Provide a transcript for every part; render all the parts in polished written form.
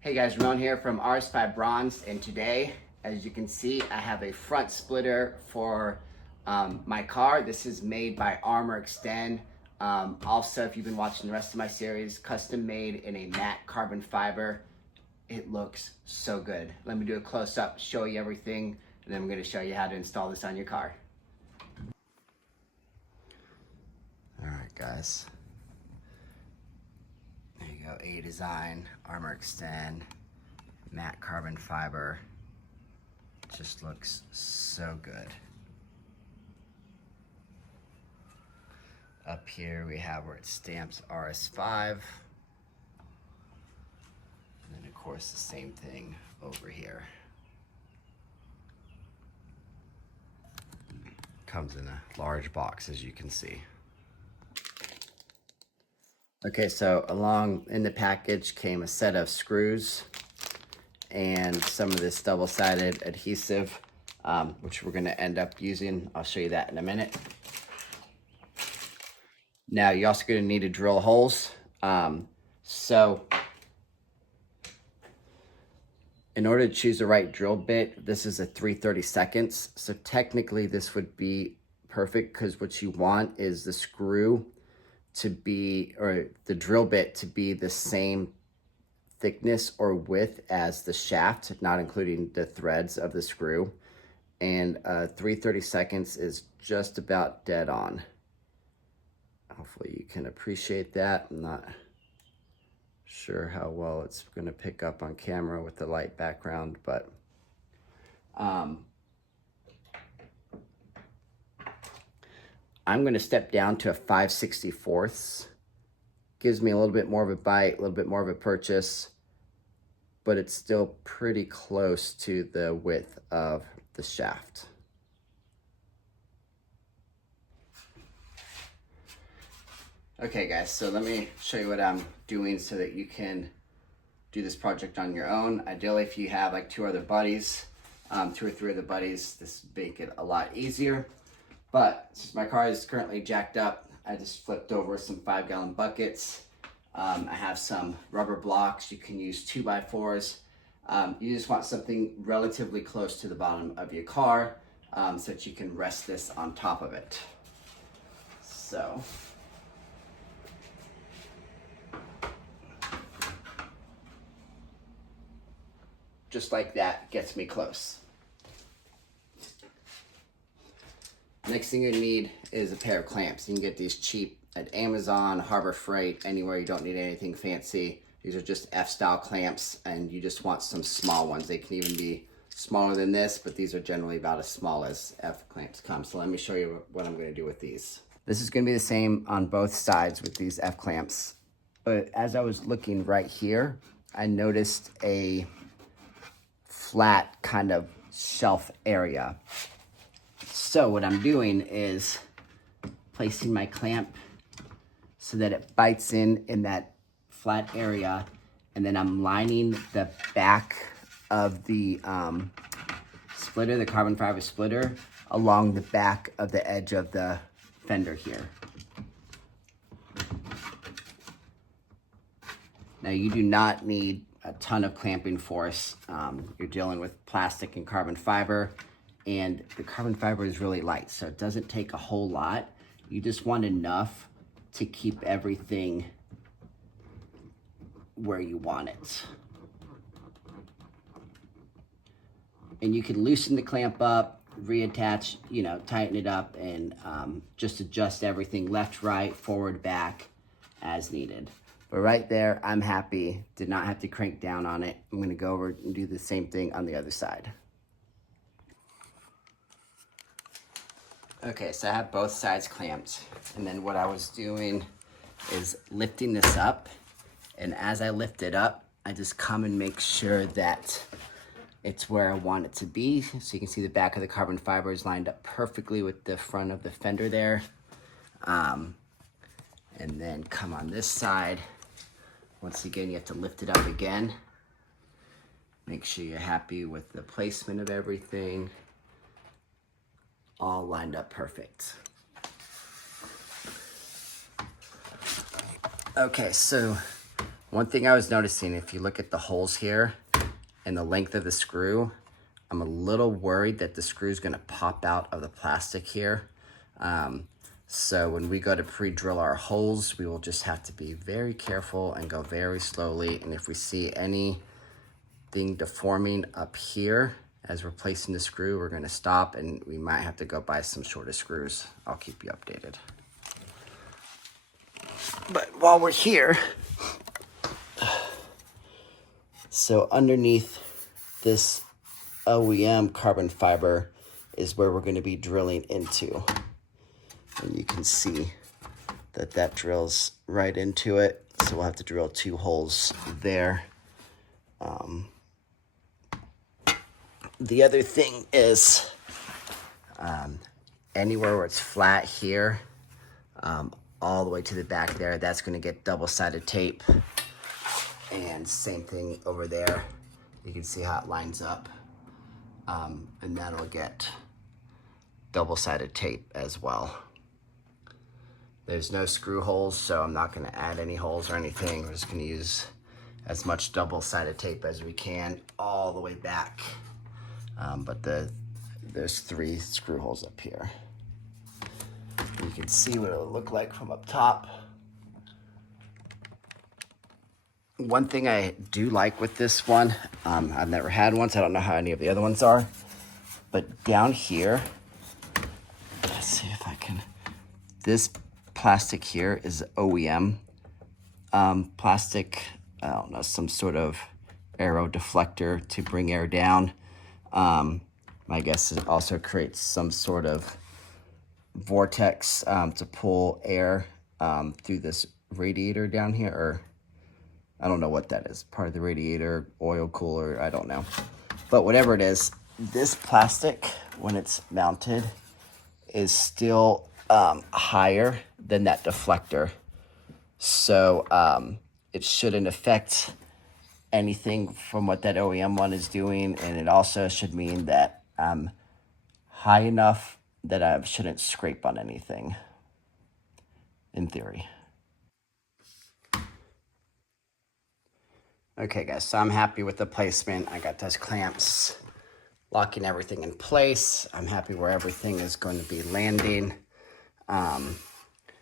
Hey guys, Ramon here from RS5 Bronze, and today, as you can see, I have a front splitter for my car. This is made by Armor Extend. Also, if you've been watching the rest of my series, custom made in a matte carbon fiber. It looks so good. Let me do a close-up, show you everything, and then I'm going to show you how to install this on your car. All right, guys. There you go, A Design, Armor Extend, matte carbon fiber. Just looks so good. Up here we have where it stamps RS5. And then of course the same thing over here. Comes in a large box, as you can see. Okay, so along in the package came a set of screws and some of this double-sided adhesive, which we're gonna end up using. I'll show you that in a minute. Now, you're also gonna need to drill holes. So in order to choose the right drill bit, this is a 3/32. So technically this would be perfect because what you want is the screw to be, or the drill bit to be the same thickness or width as the shaft, not including the threads of the screw. And 3/32 is just about dead on. Hopefully you can appreciate that. I'm not sure how well it's gonna pick up on camera with the light background, but I'm gonna step down to a 5/64. Gives me a little bit more of a bite, a little bit more of a purchase, but it's still pretty close to the width of the shaft. Okay guys, so let me show you what I'm doing so that you can do this project on your own. Ideally, if you have like two or three other buddies, this would make it a lot easier. But since my car is currently jacked up, I just flipped over some 5-gallon buckets. I have some rubber blocks. You can use 2x4s. You just want something relatively close to the bottom of your car so that you can rest this on top of it. So, just like that, gets me close. Next thing you need is a pair of clamps. You can get these cheap at Amazon, Harbor Freight, anywhere. You don't need anything fancy. These are just F-style clamps, and you just want some small ones. They can even be smaller than this, but these are generally about as small as F clamps come. So let me show you what I'm gonna do with these. This is gonna be the same on both sides with these F clamps. But as I was looking right here, I noticed a flat kind of shelf area. So what I'm doing is placing my clamp so that it bites in that flat area, and then I'm lining the back of the splitter, the carbon fiber splitter, along the back of the edge of the fender here. Now you do not need a ton of clamping force. You're dealing with plastic and carbon fiber, and the carbon fiber is really light, so it doesn't take a whole lot. You just want enough to keep everything where you want it. And you can loosen the clamp up, reattach, tighten it up, and just adjust everything left, right, forward, back as needed. But right there, I'm happy. Did not have to crank down on it. I'm gonna go over and do the same thing on the other side. Okay, so I have both sides clamped, and then what I was doing is lifting this up, and as I lift it up, I just come and make sure that it's where I want it to be. So you can see the back of the carbon fiber is lined up perfectly with the front of the fender there. And then come on this side. Once again, you have to lift it up again. Make sure you're happy with the placement of everything. All lined up perfect. Okay, so One thing I was noticing, if you look at the holes here and the length of the screw, I'm a little worried that the screw is going to pop out of the plastic here. So when we go to pre-drill our holes, we will just have to be very careful and go very slowly. And if we see anything deforming up here as we're placing the screw, we're going to stop, and we might have to go buy some shorter screws. I'll keep you updated. But while we're here, so underneath this OEM carbon fiber is where we're going to be drilling into. And you can see that that drills right into it. So we'll have to drill 2 holes there. The other thing is anywhere where it's flat here, all the way to the back there, that's going to get double-sided tape. And same thing over there. You can see how it lines up. And that'll get double-sided tape as well. There's no screw holes, so I'm not going to add any holes or anything. We're just going to use as much double-sided tape as we can all the way back. But there's 3 screw holes up here. You can see what it'll look like from up top. One thing I do like with this one, I've never had one, so I don't know how any of the other ones are, but down here, let's see if I can, this plastic here is OEM plastic, I don't know, some sort of aero deflector to bring air down. My guess is it also creates some sort of vortex to pull air through this radiator down here, or I don't know what that is, part of the radiator, oil cooler, I don't know. But whatever it is, this plastic, when it's mounted, is still higher than that deflector. So it shouldn't affect anything from what that OEM one is doing. And it also should mean that I'm high enough that I shouldn't scrape on anything, in theory. Okay guys, so I'm happy with the placement. I got those clamps locking everything in place. I'm happy where everything is going to be landing.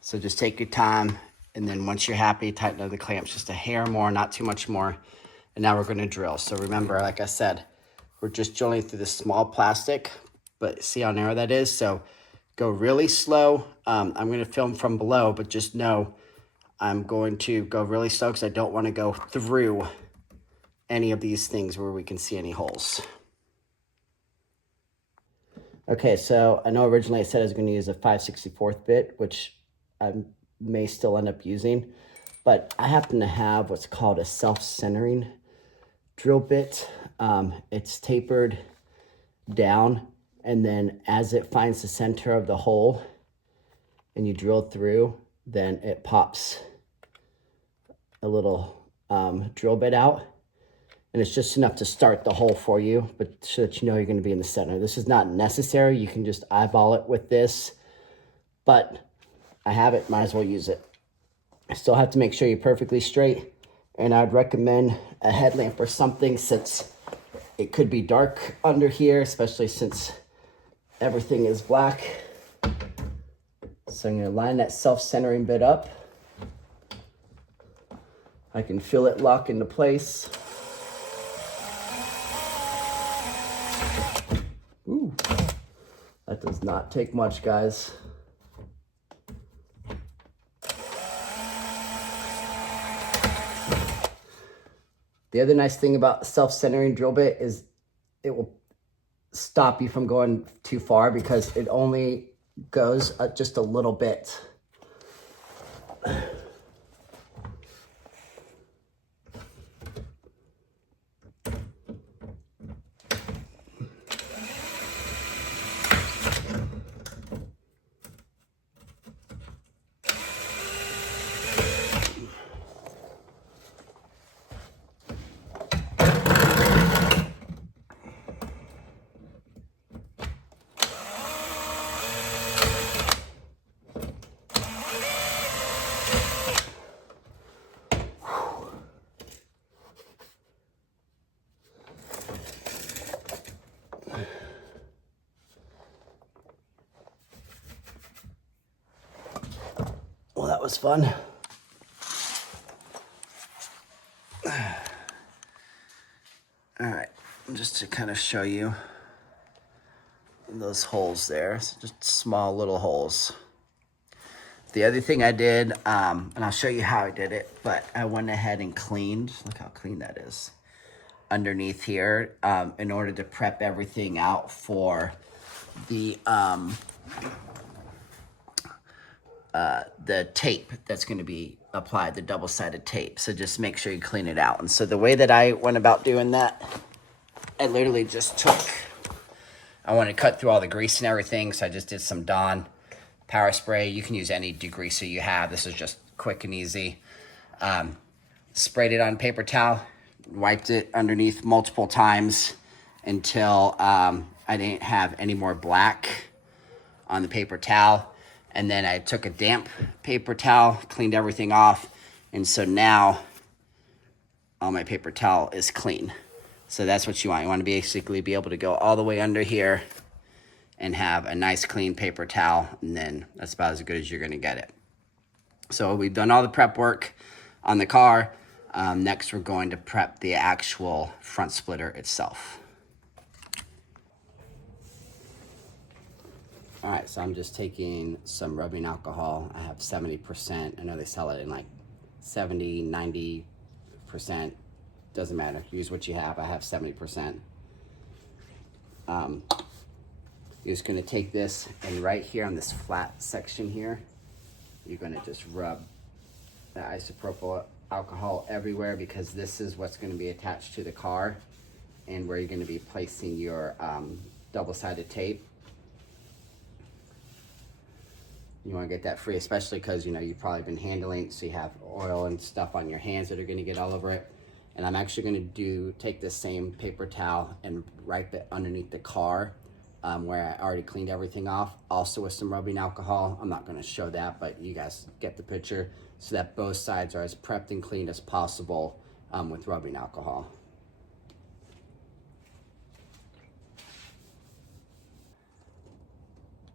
So just take your time, and then once you're happy, tighten up the clamps just a hair more, not too much more. And now we're going to drill. So remember, like I said, we're just drilling through this small plastic, but see how narrow that is? So go really slow. I'm going to film from below, but just know I'm going to go really slow because I don't want to go through any of these things where we can see any holes. Okay, so I know originally I said I was going to use a 5/64 bit, which I may still end up using, but I happen to have what's called a self-centering drill bit. It's tapered down, and then as it finds the center of the hole and you drill through, then it pops a little drill bit out, and it's just enough to start the hole for you, but so that you know you're going to be in the center. This is not necessary. You can just eyeball it with this, but I have it, might as well use it. I still have to make sure you're perfectly straight, and I'd recommend a headlamp or something, since it could be dark under here, especially since everything is black. So I'm going to line that self-centering bit up. I can feel it lock into place. Ooh, that does not take much, guys. The other nice thing about self-centering drill bit is it will stop you from going too far because it only goes just a little bit. was fun. All right, just to kind of show you those holes there, so just small little holes. The other thing I did, and I'll show you how I did it, but I went ahead and cleaned, look how clean that is, underneath here, in order to prep everything out for the tape that's going to be applied, the double-sided tape. So just make sure you clean it out. And so the way that I went about doing that, I literally just I want to cut through all the grease and everything, so I just did some Dawn power spray. You can use any degreaser you have. This is just quick and easy. Sprayed it on paper towel, wiped it underneath multiple times until I didn't have any more black on the paper towel. And then I took a damp paper towel, cleaned everything off. And so now all my paper towel is clean. So that's what you want. You want to basically be able to go all the way under here and have a nice clean paper towel. And then that's about as good as you're going to get it. So we've done all the prep work on the car. Next, we're going to prep the actual front splitter itself. All right, so I'm just taking some rubbing alcohol. I have 70%. I know they sell it in like 70, 90%. Doesn't matter. Use what you have. I have 70%. You're just going to take this, and right here on this flat section here, you're going to just rub the isopropyl alcohol everywhere, because this is what's going to be attached to the car and where you're going to be placing your double-sided tape. You want to get that free, especially because, you know, you've probably been handling, so you have oil and stuff on your hands that are going to get all over it. And I'm actually going to take this same paper towel and wipe it underneath the car where I already cleaned everything off, also with some rubbing alcohol. I'm not going to show that, but you guys get the picture, so that both sides are as prepped and cleaned as possible with rubbing alcohol.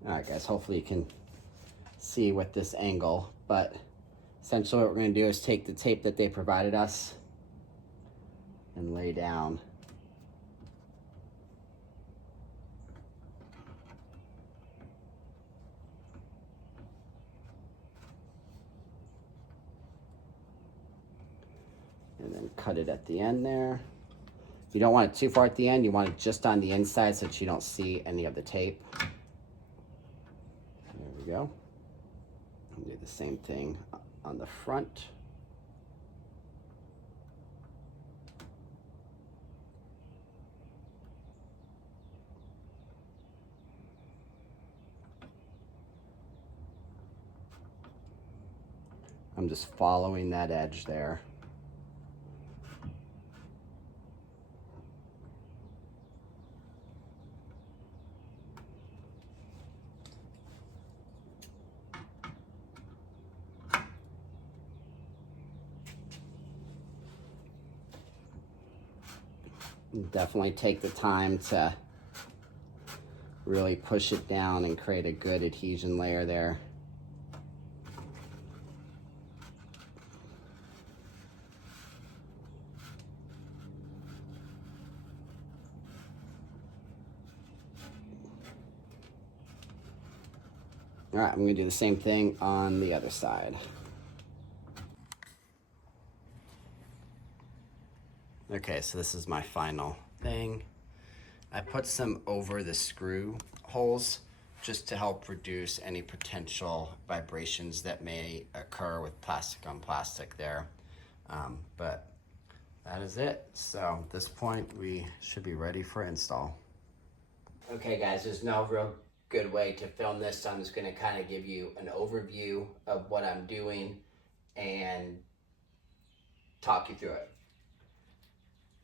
All right, guys, hopefully you can see with this angle, but essentially what we're going to do is take the tape that they provided us and lay down and then cut it at the end there. You don't want it too far at the end. You want it just on the inside so that you don't see any of the tape. There we go. I'll do the same thing on the front. I'm just following that edge there. Definitely take the time to really push it down and create a good adhesion layer there. All right, I'm going to do the same thing on the other side. Okay, so this is my final thing. I put some over the screw holes just to help reduce any potential vibrations that may occur with plastic on plastic there. But that is it. So at this point, we should be ready for install. Okay guys, there's no real good way to film this, so I'm just gonna kind of give you an overview of what I'm doing and talk you through it.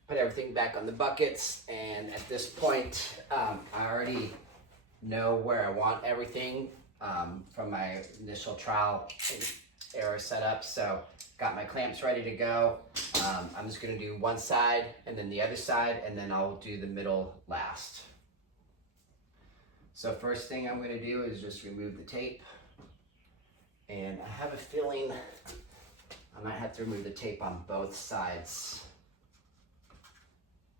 Put everything back on the buckets, and at this point, I already know where I want everything from my initial trial and error setup. So got my clamps ready to go. I'm just gonna do one side and then the other side, and then I'll do the middle last. So first thing I'm gonna do is just remove the tape And I have a feeling I might have to remove the tape on both sides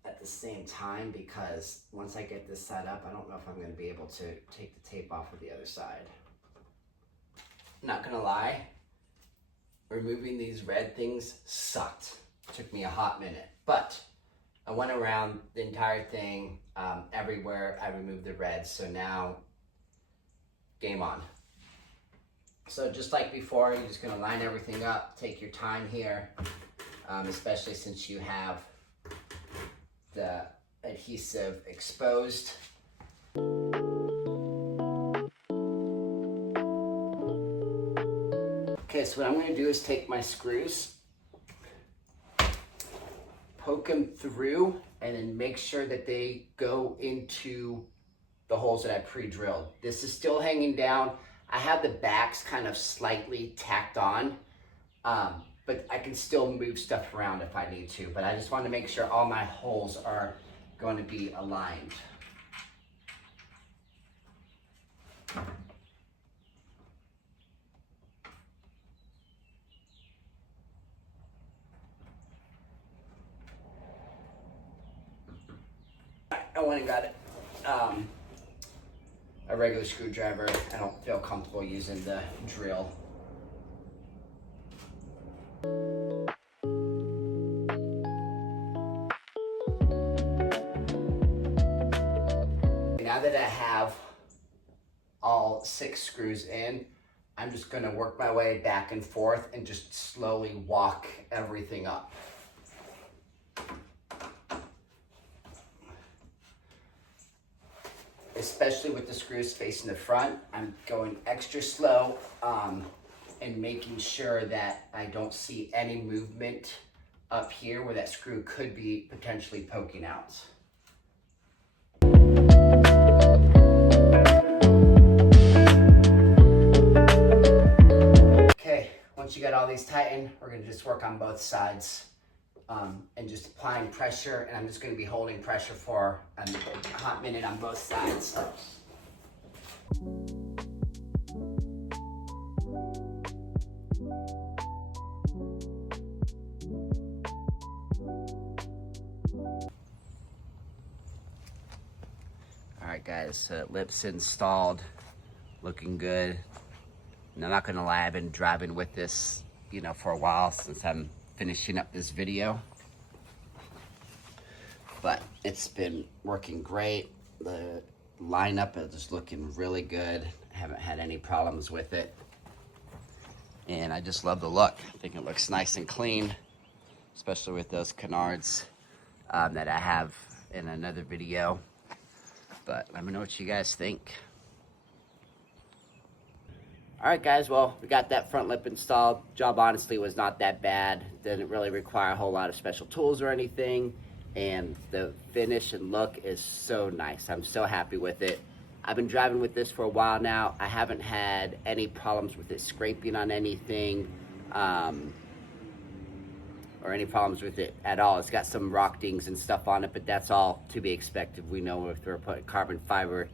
at the same time, because once I get this set up, I don't know if I'm going to be able to take the tape off of the other side. Not gonna lie, removing these red things sucked. It took me a hot minute, but I went around the entire thing, everywhere I removed the red, so now game on. So just like before, you're just gonna line everything up, take your time here, especially since you have the adhesive exposed. Okay, so what I'm gonna do is take my screws, poke them through, and then make sure that they go into the holes that I pre-drilled. This is still hanging down. I have the backs kind of slightly tacked on, but I can still move stuff around if I need to. But I just want to make sure all my holes are going to be aligned. I went and got it. A regular screwdriver. I don't feel comfortable using the drill. Now that I have all 6 screws in, I'm just going to work my way back and forth and just slowly walk everything up. Especially with the screws facing the front, I'm going extra slow and making sure that I don't see any movement up here where that screw could be potentially poking out. Okay, once you got all these tightened, we're gonna just work on both sides. And just applying pressure, and I'm just going to be holding pressure for a hot minute on both sides. Alright guys, lips installed, looking good. And I'm not going to lie, I've been driving with this, for a while since I'm finishing up this video, but it's been working great. The lineup is just looking really good. I haven't had any problems with it, and I just love the look. I think it looks nice and clean, especially with those canards that I have in another video. But let me know what you guys think. Alright guys, well, we got that front lip installed. Job honestly was not that bad. Didn't really require a whole lot of special tools or anything. And the finish and look is so nice. I'm so happy with it. I've been driving with this for a while now. I haven't had any problems with it scraping on anything, or any problems with it at all. It's got some rock dings and stuff on it, but that's all to be expected. We know if we're putting carbon fiber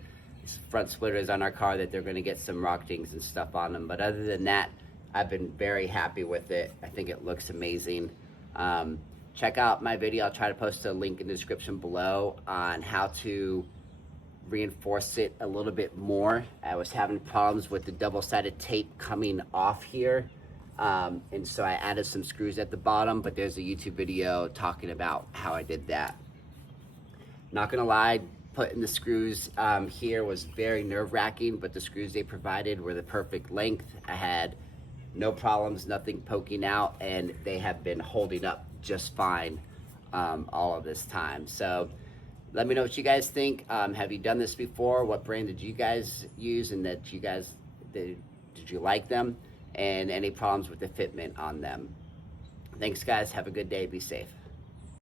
front splitters on our car that they're going to get some rock dings and stuff on them. But other than that, I've been very happy with it. I think it looks amazing. Check out my video. I'll try to post a link in the description below on how to reinforce it a little bit more. I was having problems with the double-sided tape coming off here, and so I added some screws at the bottom, but there's a YouTube video talking about how I did that. Not gonna lie, putting the screws here was very nerve-wracking, but the screws they provided were the perfect length. I had no problems, nothing poking out, and they have been holding up just fine all of this time. So let me know what you guys think. Have you done this before? What brand did you guys use, and did you like them, and any problems with the fitment on them? Thanks guys, have a good day, be safe.